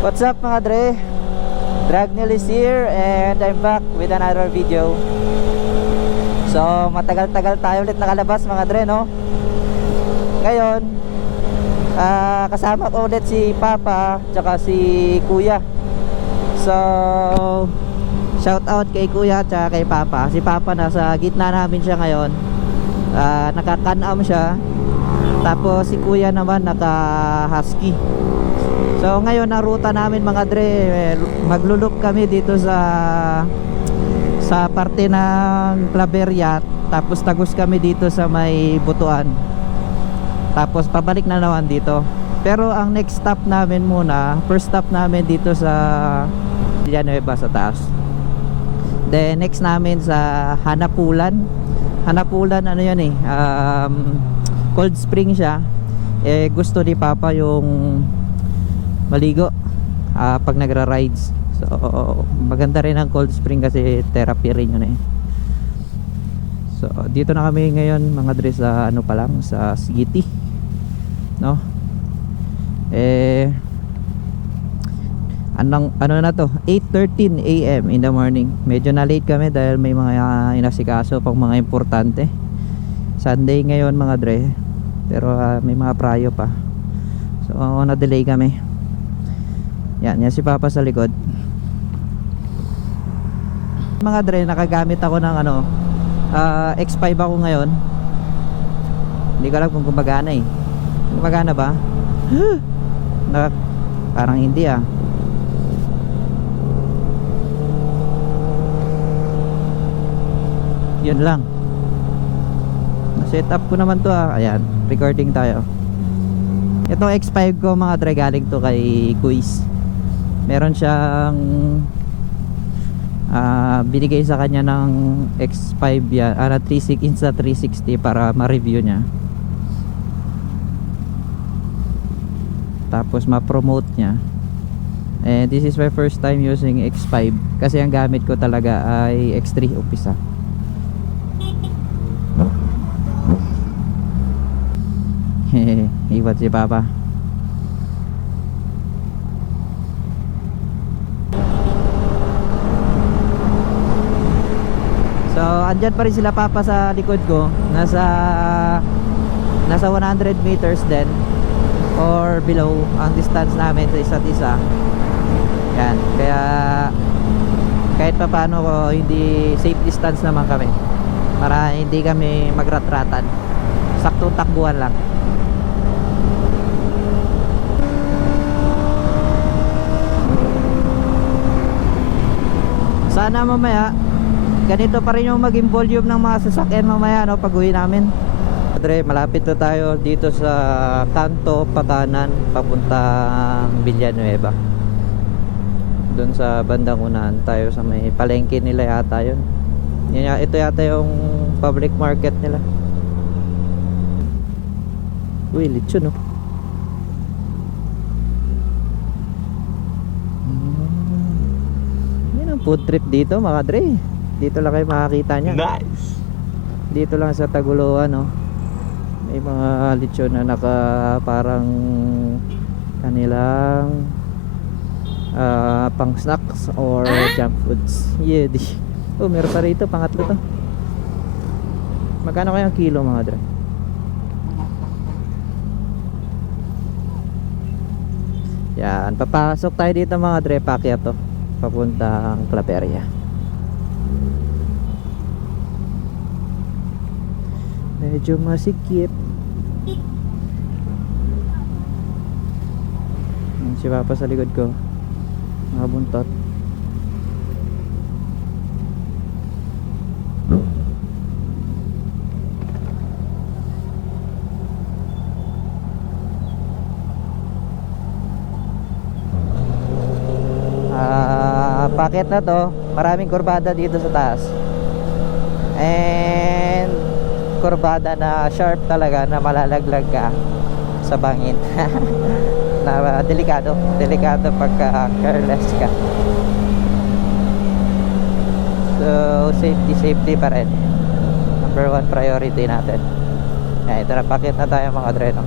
What's up mga dre? Dragnel is here and I'm back with another video. So matagal-tagal tayo ulit nakalabas mga dre, no? Ngayon kasama ko ulit si Papa tsaka si Kuya. So shout out kay Kuya tsaka kay Papa. Si Papa nasa gitna namin siya ngayon. Nakakanam siya. Tapos si Kuya naman naka-husky. So ngayon ang ruta namin mga dre, maglulup kami dito sa parte ng Claveria. Tapos tagos kami dito sa may Butuan. Tapos pabalik na naman dito. Pero ang next stop namin muna, first stop namin dito sa Villanueva sa taas. Then next namin sa Hanapulan. Hanapulan ano yun eh, cold spring siya. Gusto ni Papa yung maligo pag nagra-rides. So maganda rin ang cold spring kasi therapy rin yun eh. So dito na kami ngayon mga dre sa ano pa lang, sa city, no? Ano na to, 8:13 AM in the morning. Medyo na late kami dahil may mga inasikaso pang mga importante. Sunday ngayon mga dre, pero may mga prayo pa. So na delay kami. Yan si Papa sa likod. Mga dre, nakagamit ako ng X5 ako ngayon. Hindi ko alam kung gumagana eh. Gumagana ba? Parang hindi ah. Yun lang. Na-set up ko naman to ah. Ayan, recording tayo. Itong X5 ko mga dre, galing to kay Quiz. Meron siyang binigay sa kanya ng X5 yan, Insta360 para ma-review niya. Tapos ma-promote niya. And this is my first time using X5 kasi ang gamit ko talaga ay X3 umpisa. Iwan si Papa. So andyan pa rin sila Papa sa likod ko. Nasa 100 meters din or below ang distance namin sa isa't isa. Yan, kaya kahit pa paano ko, hindi safe distance naman kami para hindi kami magratratan. Saktong takbuhan lang. Sana mamaya ganito pa rin yung maging volume ng mga sasakyan mamaya, no, pag uwi namin. Dre, malapit na tayo dito sa kanto pakanan papuntang Villanueva. Doon sa bandang unahan tayo sa may palengke nila yata yun. Ito yata yung public market nila. Uy, lechon no. Yan ang food trip dito mga Dre. Dito lang kayo makakita niya. Nice. Dito lang sa Taguluan, no. May mga lechon na parang kanilang pang snacks or junk foods. Yeah, oh, meron pa rito, pangatlo to. Magkano kaya ang kilo mga dre? Yan, papasok tayo dito mga dre, paakyat to papuntang Claveria. Medyo masikip. Si Papa sa likod ko, nakabuntot. Packet na to, maraming kurbada dito sa taas. And kurbada na sharp talaga, na malalaglag ka sa bangin. Na delikado pagka careless ka. So safety pa rin, number one priority natin. Ito na, packet na tayo mga dre, no?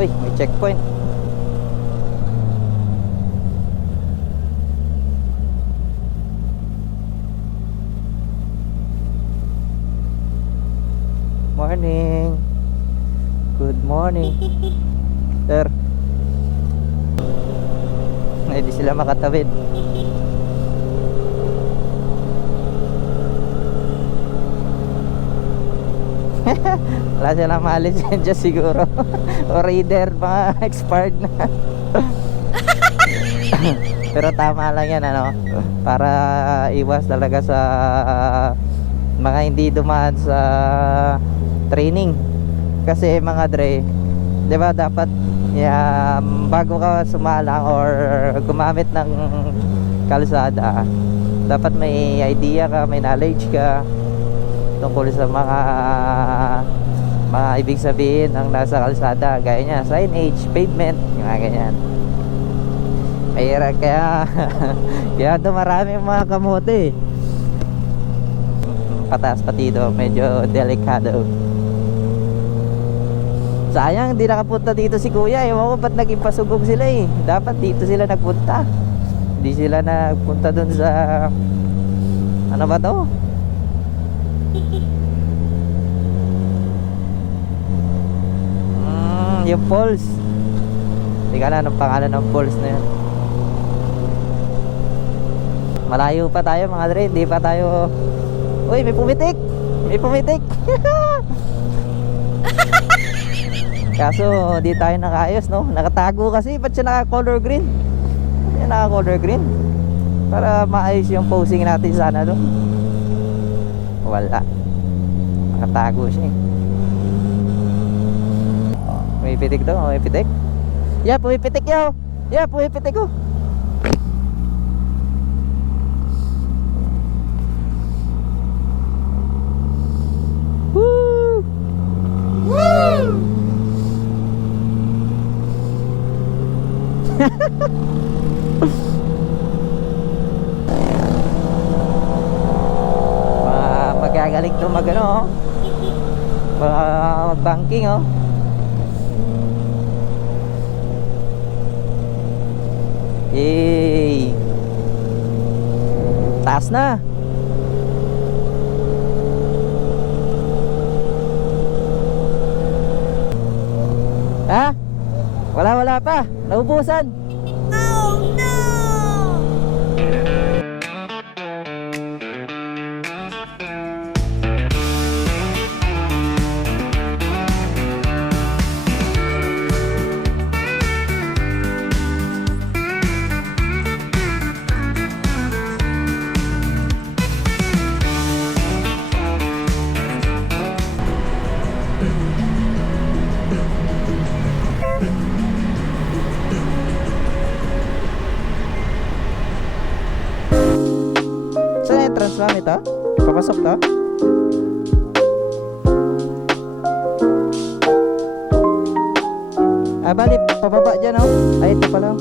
Uy, may checkpoint. Morning. Good morning. Sir. Hindi sila makatawid. Wala silang malisensya siguro. O reader, mga expired na. Pero tama lang yan, ano, para iwas talaga sa mga hindi dumaan sa training. Kasi mga dre, 'di ba, dapat bago ka sumalang or gumamit ng kalsada, dapat may idea ka, may knowledge ka tungkol sa mga ibig sabihin ng nasa kalsada, gaya niya signage, pavement, yung mga ganyan. Kaya kaya dumarami mga kamote. Pataas pati ito, medyo delikado. Sayang hindi nakapunta dito si kuya. Ewan ko ba't naging pasugog sila eh. Dapat dito sila nagpunta. Hindi sila nagpunta dun sa ano ba to? Yung falls. Hindi ka na anong pangalan ng falls na yun. Malayo pa tayo mga dre. Hindi pa tayo. Uy, may pumitik. May pumitik. Kaso di tayo nakaayos, no? Nakatago kasi. Ba't siya naka-color green? Ba't siya naka-color green? Para maayos yung posing natin sana doon. Wala. Nakatago siya eh. Pumipitik to, pumipitik. Yeah, pumipitik yaw. Yeah, pumipitik ko. Woo! Woo! Magagaling to magano, mag-banking oh. Yay! Taas na. Ha? Wala pa. Naubusan. Oh no! Entrance lang ito? Papasok to? Bali, pababa dyan oh. Ay, ito pala.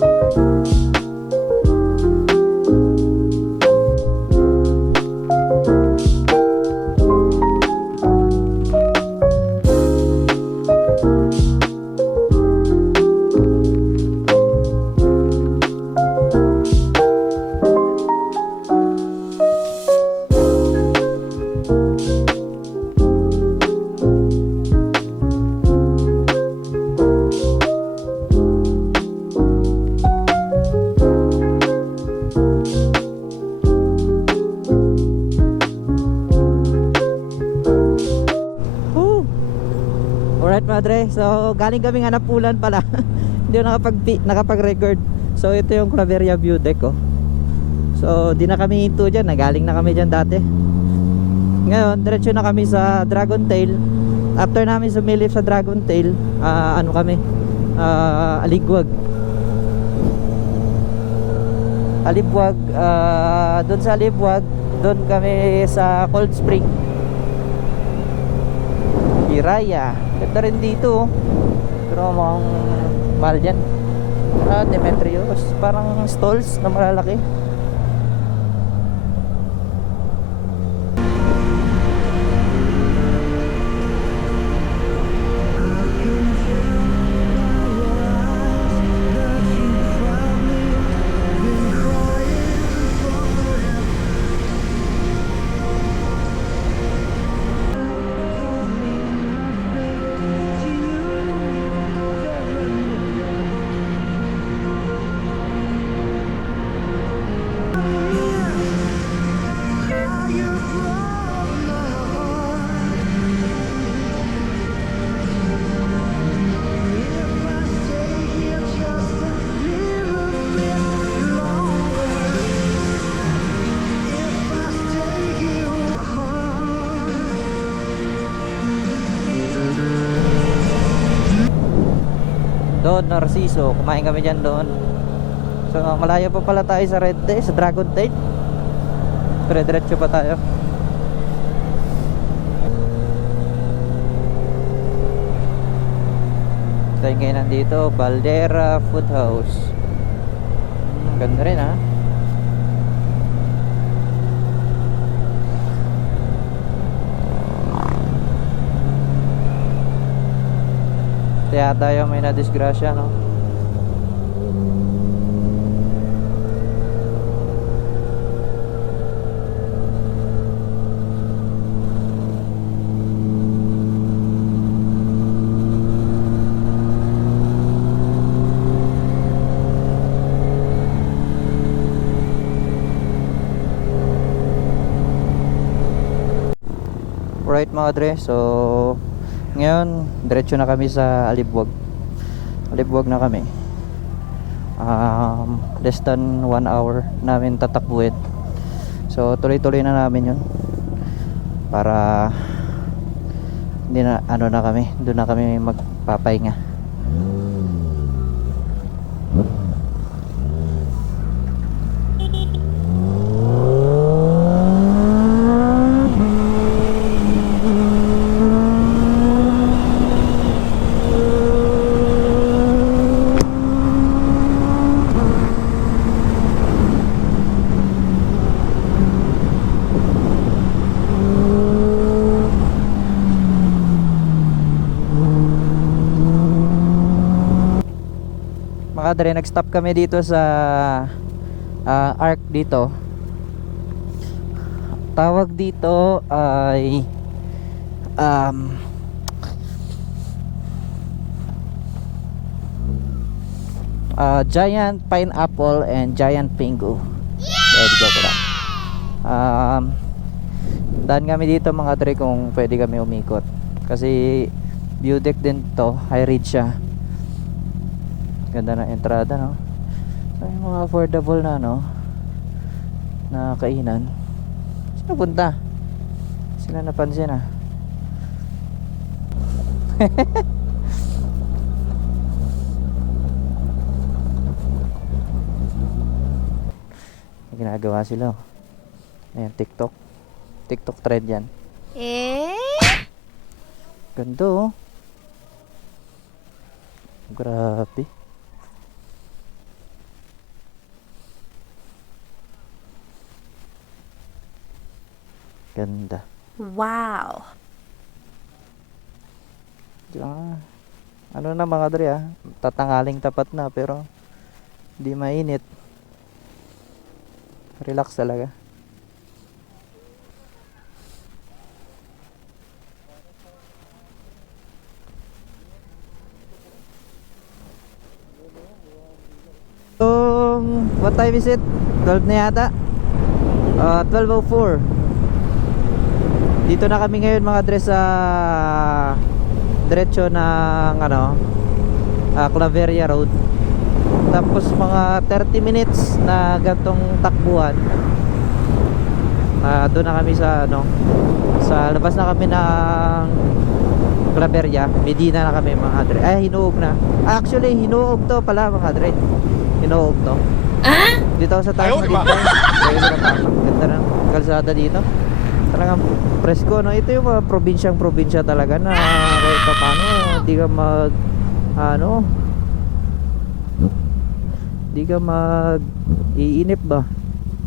Madre, so galing kaming Anapulan pala. Hindi ako nakapag-record. So ito yung Claveria view deck oh. So di na kami hinto dyan, nagaling na kami dyan dati. Ngayon diretso na kami sa Dragon Tail. After namin sumilip sa Dragon Tail, ano kami, Aligwag. Doon sa Aligwag, doon kami sa Cold Spring, Hiraya. Ganda rin dito pero mukhang mahal dyan. Demetrius, parang stalls na malalaki. Quezon, Narciso. Kumain kami dyan doon. So malayo pa pala tayo sa Red Day, sa Dragon Tail. Pero diretso pa tayo. Tayo ngayon nandito, Baldera Food House. Ganda rin ha. Kaya tayo may nadisgrasya, no? Right mga dre, so ngayon diretso na kami sa Alibwag. Alibwag na kami. Less than 1 hour namin tatakbuhin. So tuloy-tuloy na namin yun para hindi na ano na kami, doon na kami magpapahinga. Mga dre, nag-stop kami dito sa Arc dito. Tawag dito ay Giant Pineapple and Giant Pingu. Let's go pala. Daan kami dito mga dre kung pwede kami umikot. Kasi view deck din to, high ridge siya. Ganda na entrada, no? So, yung mga affordable na, no? Na kainan. Sino punta? Sila napansin, ah. May ginagawa sila, oh. Ayan, TikTok. TikTok trend yan. Ganda, oh. Grabe. Ganda. Wow. Ano na mga dre, ah. Tatangaling tapat na pero hindi mainit. Relax talaga. What time is it? 12 na yata. 12:04. Dito na kami ngayon mga dre sa diretso ng Claveria Road. Tapos mga 30 minutes na gantong takbuhan. Doon na kami sa sa labas na kami ng Claveria. Medina na kami mga dre. Hinuog na. Actually hinuog to pala mga dre. Hinuog to. Dito ako sa taas na dito. Ganda ng kalsada dito. Talagang presko, no? Ito yung mga probinsya talaga na kahit pa paano hindi ka iinip ba?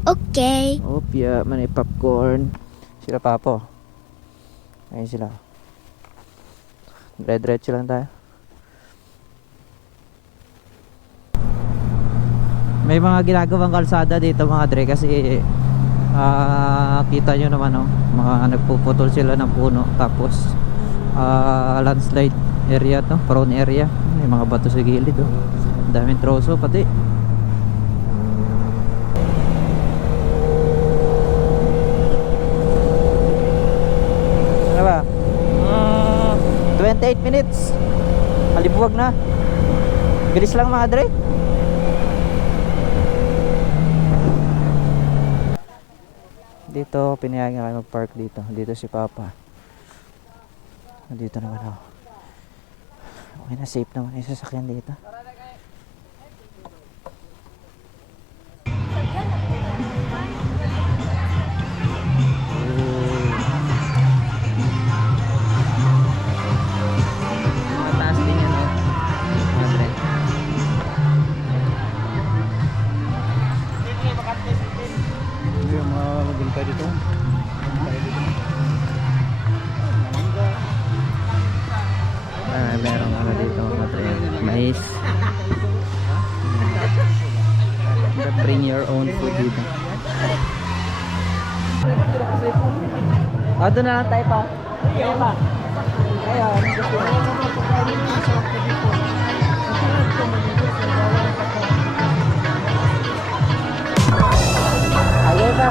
Okay. Opya, manay popcorn. Sila papo. Ayun sila. Diretso lang tayo. May mga ginagawang kalsada dito mga dre kasi kita nyo naman, no? Mga nagpuputol sila ng puno. Tapos landslide area to, prone area. May mga bato sa gilid, oh. Daming troso pati. Ano ba? 28 minutes. Malibuwag na. Bilis lang mga dre. Dito, pinayagan nga kayo mag-park dito. Dito si Papa. Dito naman ako. Okay na, safe naman yung sasakyan dito. Bring your own food dito. Doon na lang tayo pa. Kaya pa. Ngayon, ayun pa.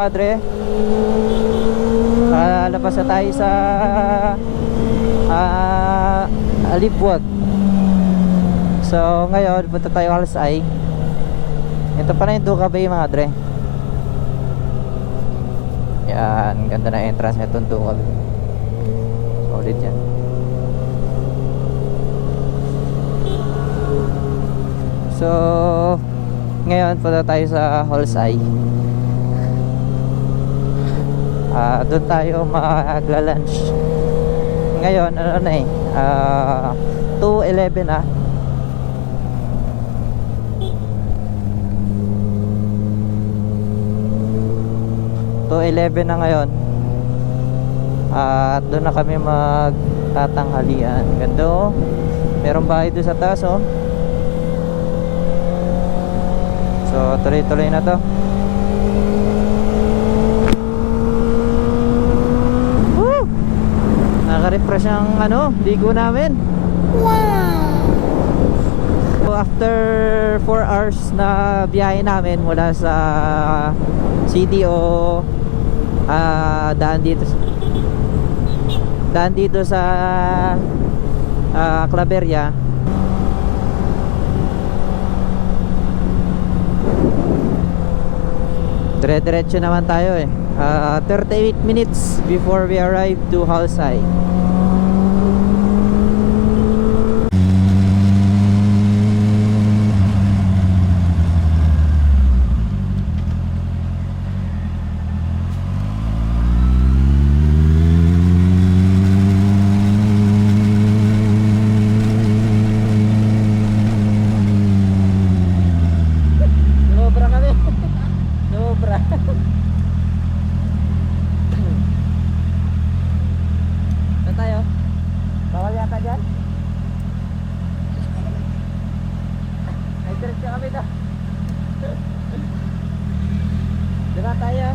Madre, labas na tayo sa Alibwag. So ngayon punta tayo Halsay. Ito pa na yung Duca Bay, mga dre. Yan, ganda na entrance nitong Duca Bay. Solid yan. So ngayon punta tayo sa Halsay. Doon tayo magla-lunch. Ngayon ano na eh, 2:11 na. Na ngayon. At doon na kami magtatanghalian. Ganda oh. Merong bahay doon sa taas oh. So tuloy-tuloy na to. Naka-refresh ang ligo namin. So after 4 hours na biyahe namin mula sa CDO, daan dito sa Claveria. Dire-diretso naman tayo eh. 38 minutes before we arrive to Halsay. Sobra kami. Sobra. Saan tayo? Bawal yata dyan? Ay, diretso kami na. Diba tayo?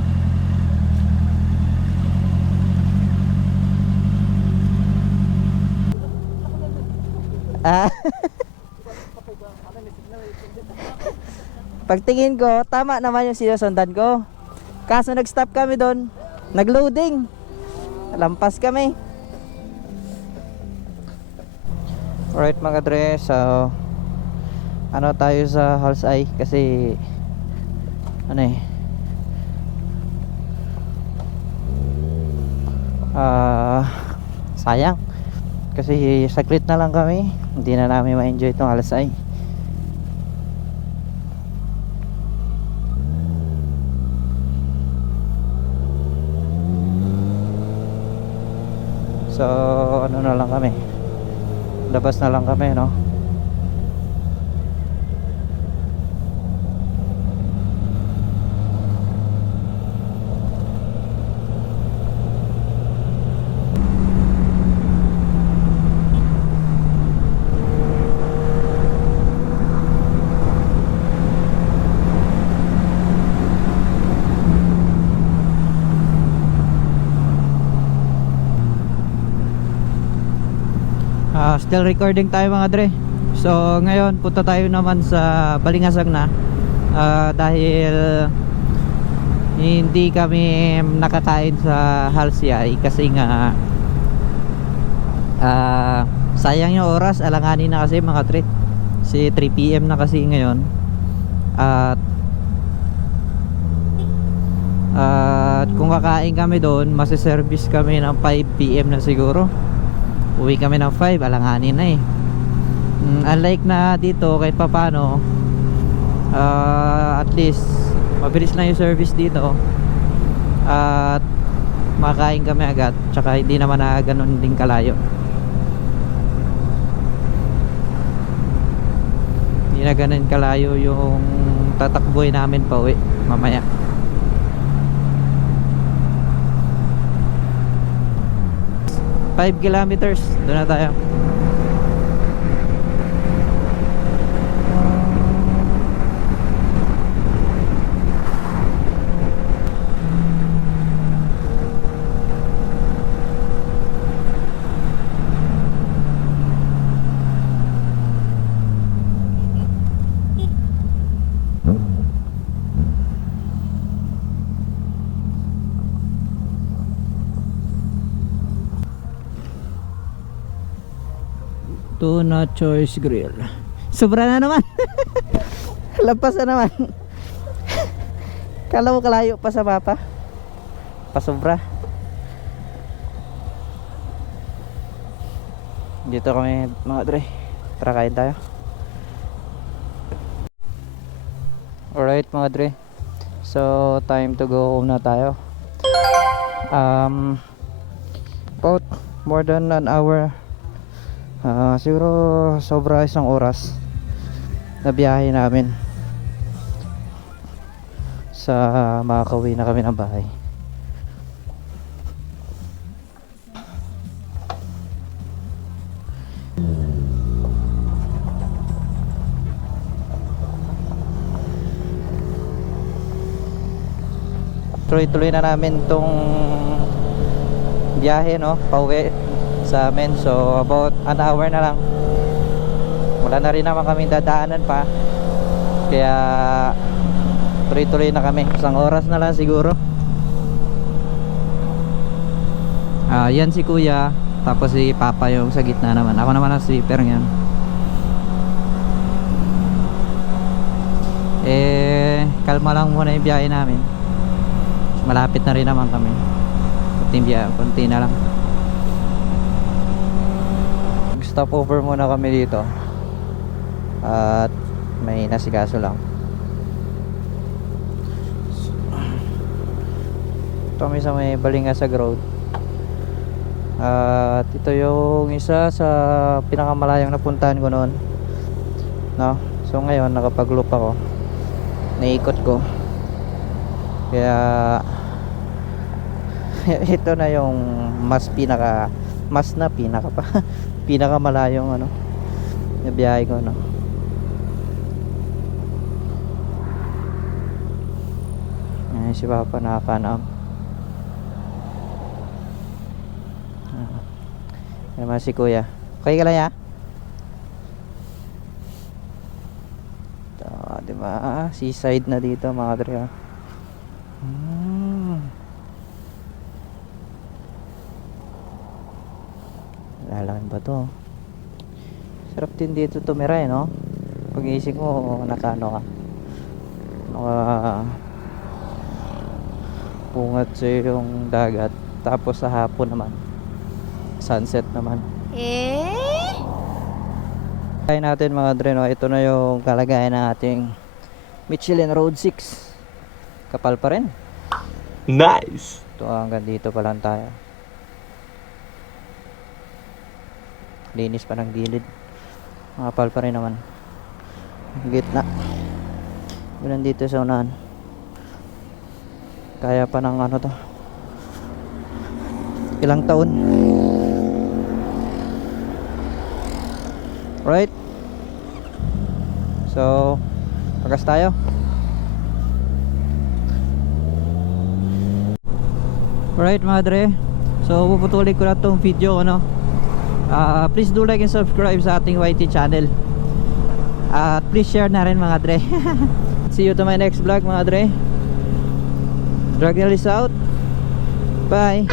Pagtingin ko, tama naman yung sinusundan ko. Kaso nag-stop kami doon. Nag-loading. Lampas kami. Alright mga dre, so tayo sa Halsay kasi sayang kasi saglit na lang kami, hindi na namin ma-enjoy itong Halsay. So na lang kami, labas na lang kami no. Still recording tayo mga dre. So ngayon punta tayo naman sa Balingasag na, dahil hindi kami nakakain sa Halsay kasi nga sayang yung oras, alanganin na kasi mga tre. Si 3 PM na kasi ngayon. At kung kakain kami doon, masiservice kami ng 5 PM na siguro. Uwi kami ng 5, alanganin na eh. Unlike na dito kahit papano, at least mabilis lang yung service dito. At makakain kami agad, tsaka hindi naman na ganun din kalayo. Hindi na ganun kalayo yung tatakbuhin namin pa uwi mamaya. Five kilometers, doon na tayo. Tuna Choice Grill. Sobra na naman. Lampas na naman. Kala mo kalayo pa sa mapa. Pasobra. Dito kami mga dre. Tara kain tayo. Alright mga dre. So time to go home na tayo. About more than an hour. Siguro sobra isang oras na biyahe namin sa makakauwi na kami ng bahay. Tuloy-tuloy na namin tong biyahe, no, pauwi sa amin. So about an hour na lang. Wala na rin naman kaming dadaanan pa, kaya tuloy-tuloy na kami. Isang oras na lang siguro. Yan si kuya, tapos si papa yung sa gitna naman. Ako naman ang sleeper ngayon. Kalma lang muna yung biyahe namin. Malapit na rin naman kami. Konti na lang. Stop over muna kami dito at may nasikaso lang. Ito kami sa may Balingasag Road. At ito yung isa sa pinakamalayong napuntahan ko noon, no? So ngayon nakapag-loop ako, naikot ko, kaya ito na yung pinaka pa pinakamalayong ano na biyahe ko, no? Ay, si papa nakakanam. Naman si kuya. Okay ka lang ya? Diba? Seaside na dito mga dre. Lalaman ba to? Sarap din dito tumira eh, no? Pag-iisip mo, nakano ka? Pungat sa yung dagat. Tapos sa hapon naman, sunset naman. Kaya natin mga dre, no? Ito na yung kalagayan ng ating Michelin Road 6. Kapal pa rin. Nice! Ito, hanggang dito pa lang tayo. Linis pa ng gilid. Makapal pa rin naman. Gitna. Yun nandito sa unahan. Kaya pa ng ano to, ilang taon. Right? So pagas tayo. Alright mga dre, so puputulin ko na tong video, ano. Please do like and subscribe sa ating YT channel. At please share na rin mga dre. See you to my next vlog mga dre. Dragnel is out. Bye.